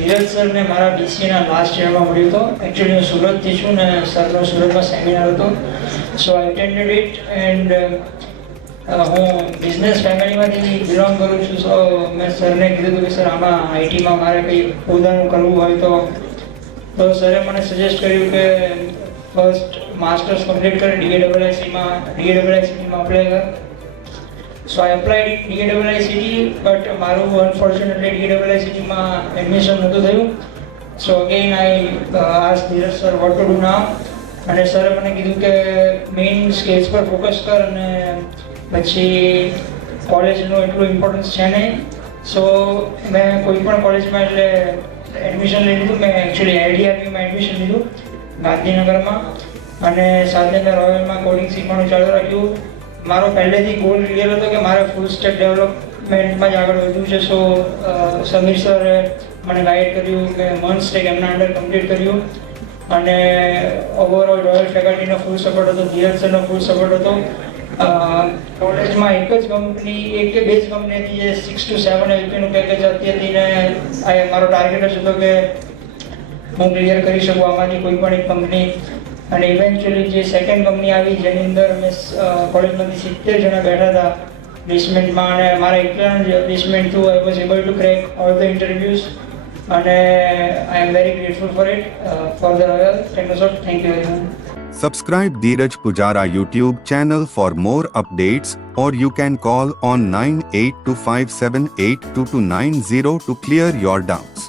ધીરજ સરને મારા બીસીએના લાસ્ટ યરમાં મળ્યો હતો. એકચ્યુઅલી હું સુરતથી છું ને સરનો સુરતમાં સેમિનાર હતો, સો આઈ અટેન્ડેડ ઇટ. એન્ડ હું બિઝનેસ ફેમિલીમાંથી બિલોંગ કરું છું. સો મેં સરને કીધું હતું કે સર આમાં આઈટીમાં મારે કંઈ પોતાનું કરવું હોય તો સરે મને સજેસ્ટ કર્યું કે ફર્સ્ટ માસ્ટર્સ કમ્પ્લીટ કરે DAIICમાં અપ્લાય કર. So I applied DAIICT, but મારું અનફોર્ચ્યુનેટલી DAIICTમાં એડમિશન નહોતું થયું. So again I ask Dheeraj sir what to do now. અને સરે મને કીધું કે મેઇન સ્કિલ્સ પર ફોકસ કર અને પછી કોલેજનું એટલું ઇમ્પોર્ટન્સ છે નહીં. સો મેં કોઈ પણ કોલેજમાં એટલે એડમિશન લઈ લીધું. મેં એકચ્યુઅલી IDRUમાં એડમિશન લીધું ગાંધીનગરમાં, અને સાથે મેં રોયલમાં કોડિંગ શીખવાનું ચાલુ રાખ્યું. મારો પહેલેથી ગોલ ક્લિયર હતો કે મારે ફૂલ સ્ટેક ડેવલપમેન્ટમાં જ આગળ વધવું છે. સો સમીર સરે મને ગાઈડ કર્યું કે મંથ સ્ટેક એમના અંડર કમ્પ્લીટ કર્યું, અને ઓવરઓલ રોયલ ફેકલ્ટીનો ફૂલ સપોર્ટ હતો, ધીરજ સરનો ફૂલ સપોર્ટ હતો. કોલેજમાં એક જ કંપની, એક કે બે જ કંપની હતી જે 6 to 7 LPનું પેકેજ આપતી હતી, ને મારો ટાર્ગેટ જ હતો કે હું ક્લિયર કરી શકું આમાંથી કોઈ પણ એક કંપની. અને ઇવેન્ચ્યુઅલી જે સેકન્ડ કંપની આવી જેની અંદર અમે કોલેજમાંથી 70 જણા બેઠા હતા પ્લેસમેન્ટમાં, અને મારા એકલાના જ placement through I was able to crack all the interviews, અને I am very grateful for it for the royal. Thank you very much. Subscribe Dheeraj Pujara YouTube channel for more updates, or you can call on 9825782290 to clear your doubts.